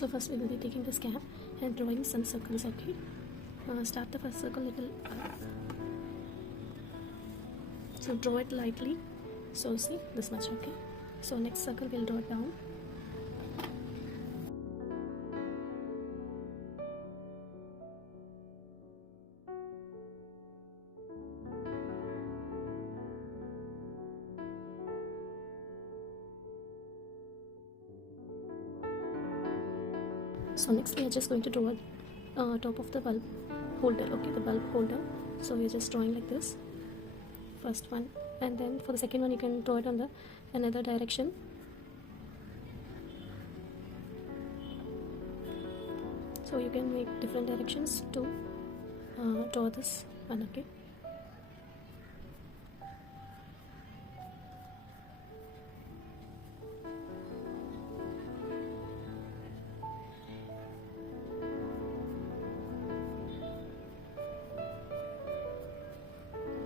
So first we will be taking this cap and drawing some circles. Okay, start the first circle little up. So draw it lightly. So see this much. Okay, so next circle we'll draw it down. So next we are just going to draw top of the bulb holder. Okay, the bulb holder. So we are just drawing like this, first one, and then for the second one you can draw it on the another direction. So you can make different directions to draw this one. Okay,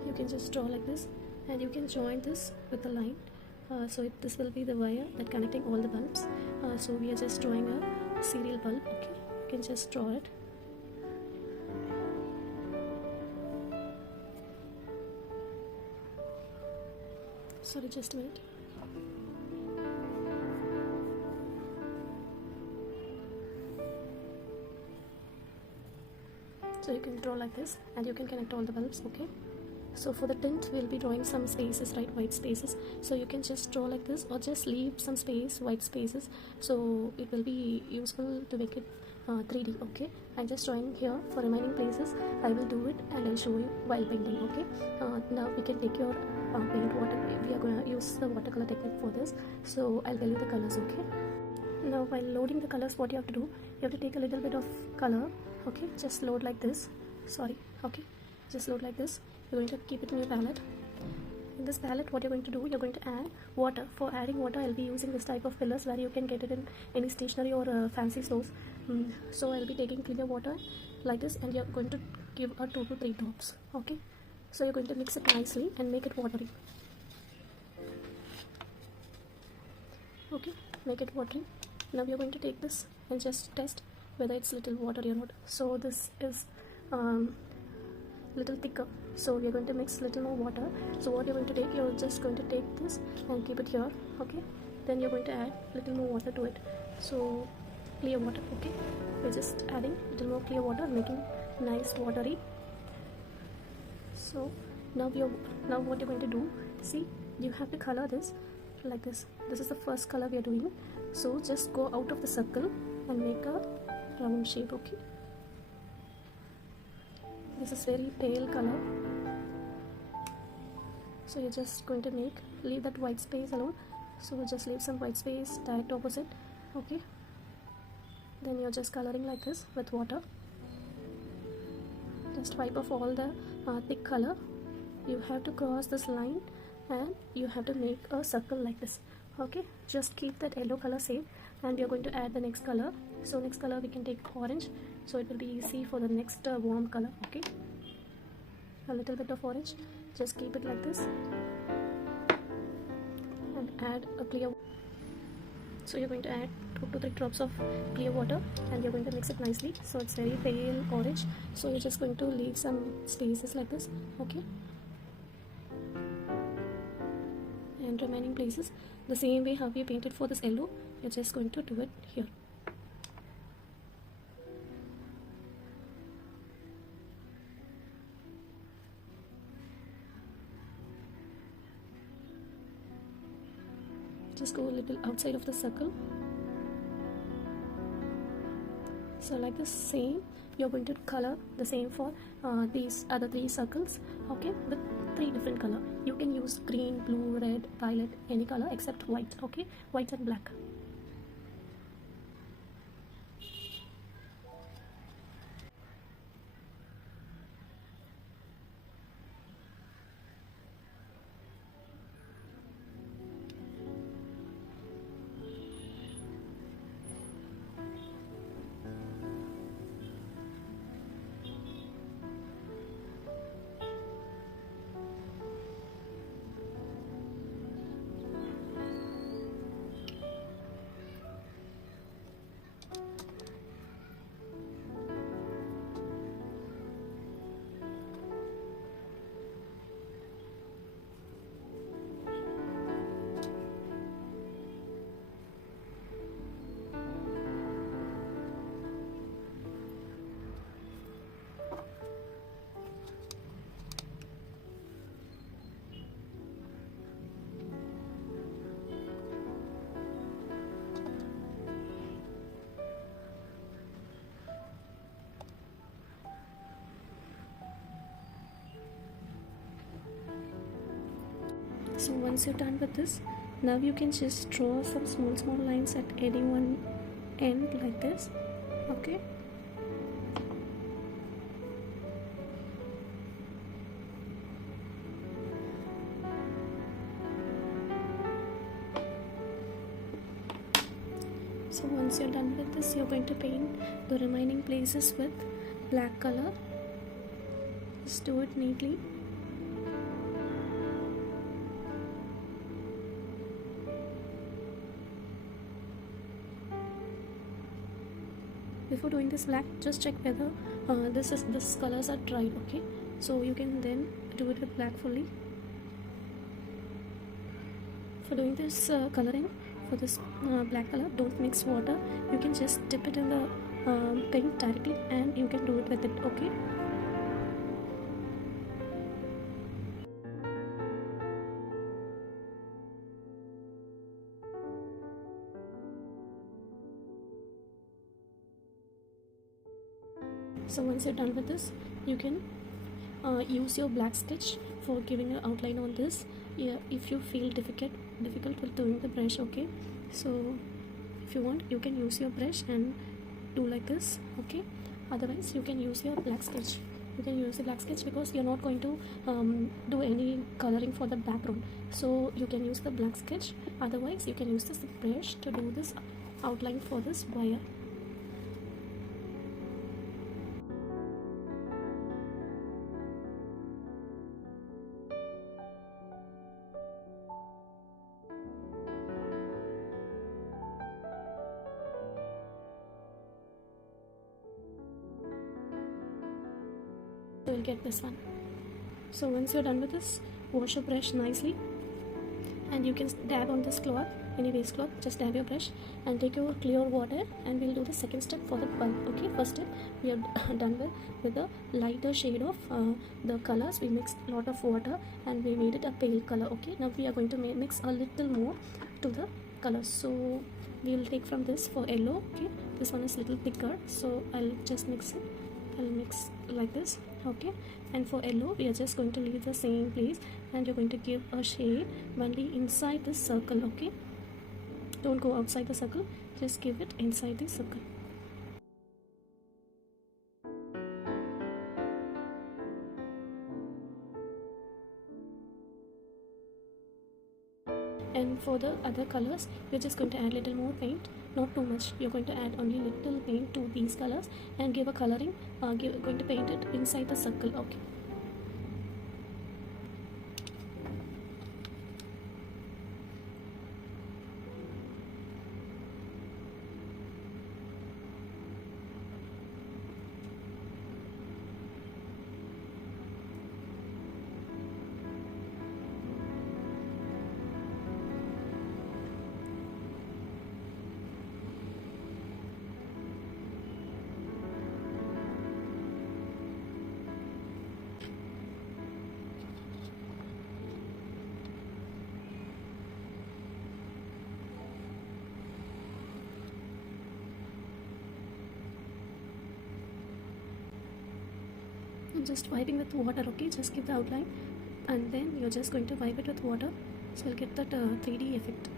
you can just draw like this, and you can join this with the line. So this will be the wire that connecting all the bulbs. So we are just drawing a serial bulb. Okay, you can just draw it. Sorry, just a minute. So you can draw like this, and you can connect all the bulbs. Okay, so for the tint we'll be drawing some spaces, right, white spaces. So you can just draw like this or just leave some space, white spaces, so it will be useful to make it 3D. Okay, I'm just drawing here. For remaining places I will do it and I'll show you while painting. Okay, now we can take your paint water. We are going to use the watercolor technique for this, so I'll tell you the colors. Okay, now while loading the colors, what you have to do, you have to take a little bit of color. Okay, just load like this. Sorry. Okay, just load like this. You're going to keep it in your palette. In this palette, what you're going to do, you're going to add water. For adding water, I'll be using this type of fillers where you can get it in any stationery or fancy stores. So I'll be taking clear water like this, and you're going to give a 2 to 3 drops. Okay, so you're going to mix it nicely and make it watery. Okay, make it watery. Now you're going to take this and just test whether it's little watery or not. So this is little thicker, so we are going to mix little more water. So what you're going to take, you're just going to take this and keep it here. Okay, then you're going to add little more water to it, so clear water. Okay, we're just adding little more clear water, making nice watery. So now what you're going to do, see, you have to color this like this. This is the first color we are doing, so just go out of the circle and make a round shape. Okay, this is very pale color, so you're just going to leave that white space alone. So we'll just leave some white space direct opposite. Okay, then you're just coloring like this with water. Just wipe off all the thick color. You have to cross this line and you have to make a circle like this. Okay, just keep that yellow color same, and we are going to add the next color. So next color we can take orange, so it will be easy for the next warm color. Okay, a little bit of orange, just keep it like this and add a clear. So you're going to add 2 to 3 drops of clear water and you're going to mix it nicely. So it's very pale orange, so you're just going to leave some spaces like this. Okay, and remaining places the same way how we painted for this yellow, you're just going to do it here. Just go a little outside of the circle. So like the same, you're going to color the same for these other 3 circles. Okay, with 3 different color. You can use green, blue, red, violet, any color except white. Okay, white and black. So once you're done with this, now you can just draw some small lines at any one end like this. Okay, so once you're done with this, you're going to paint the remaining places with black color. Just do it neatly. Before doing this black, just check whether this colors are dried. Okay, so you can then do it with black fully. For doing this coloring, for this black color, don't mix water. You can just dip it in the paint directly and you can do it with it. Okay, so once you're done with this, you can use your black sketch for giving an outline on this. Yeah, if you feel difficult with doing the brush. Okay, so if you want, you can use your brush and do like this. Okay, otherwise you can use your black sketch. You can use the black sketch because you're not going to do any coloring for the background, so you can use the black sketch. Otherwise you can use this brush to do this outline for this wire. So you'll get this one. So once you're done with this, wash your brush nicely and you can dab on this cloth, any waste cloth. Just dab your brush and take your clear water, and we'll do the second step for the bulb. Okay, first step we are done with the lighter shade of the colors. We mixed a lot of water and we made it a pale color. Okay, now we are going to mix a little more to the colors. So we will take from this for yellow. Okay, this one is little thicker, so I'll just mix it. I'll mix like this. Okay, and for yellow we are just going to leave the same place and you're going to give a shade only inside this circle. Okay, don't go outside the circle, just give it inside the circle. And for the other colors, we're just going to add little more paint, not too much. You're going to add only little paint to these colors and give a coloring. Going to paint it inside the circle. Okay. Just wiping with water. Okay, just give the outline and then you're just going to wipe it with water, so you'll get that 3D effect.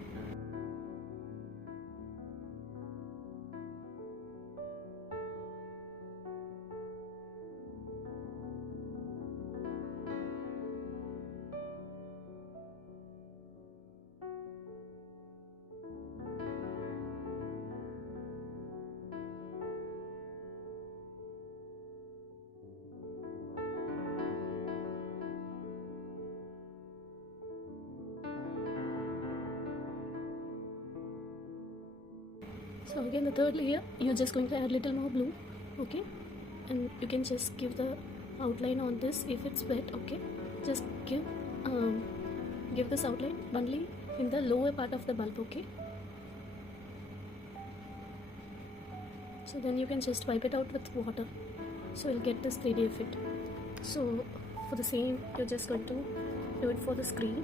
So again, the third layer, you're just going to add little more blue. Okay, and you can just give the outline on this if it's wet. Okay, just give this outline only in the lower part of the bulb. Okay, so then you can just wipe it out with water, so you'll get this 3D effect. So for the same, you're just going to do it for the screen.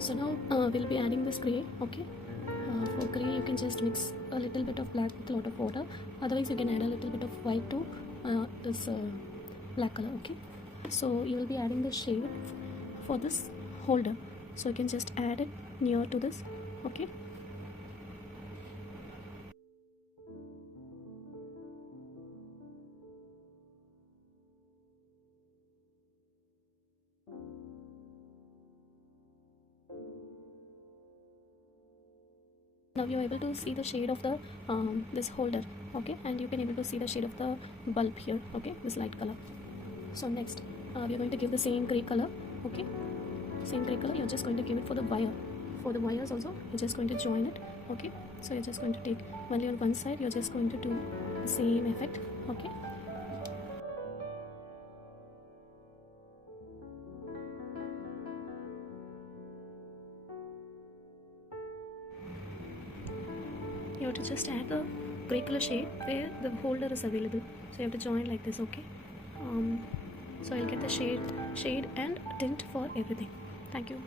So now we'll be adding this gray. Okay, for gray you can just mix a little bit of black with a lot of water, otherwise you can add a little bit of white to this black color. Okay, so you will be adding the shade for this holder, so you can just add it near to this. Okay, now you're able to see the shade of the this holder. Okay, and you can able to see the shade of the bulb here. Okay, this light color. So next we are going to give the same gray color. Okay, same gray color, you're just going to give it for the wire. For the wires also you're just going to join it. Okay, so you're just going to take only on one side, you're just going to do the same effect. Okay, you have to just add the gray color shade where the holder is available, so you have to join like this. Okay, so I'll get the shade and tint for everything. Thank you.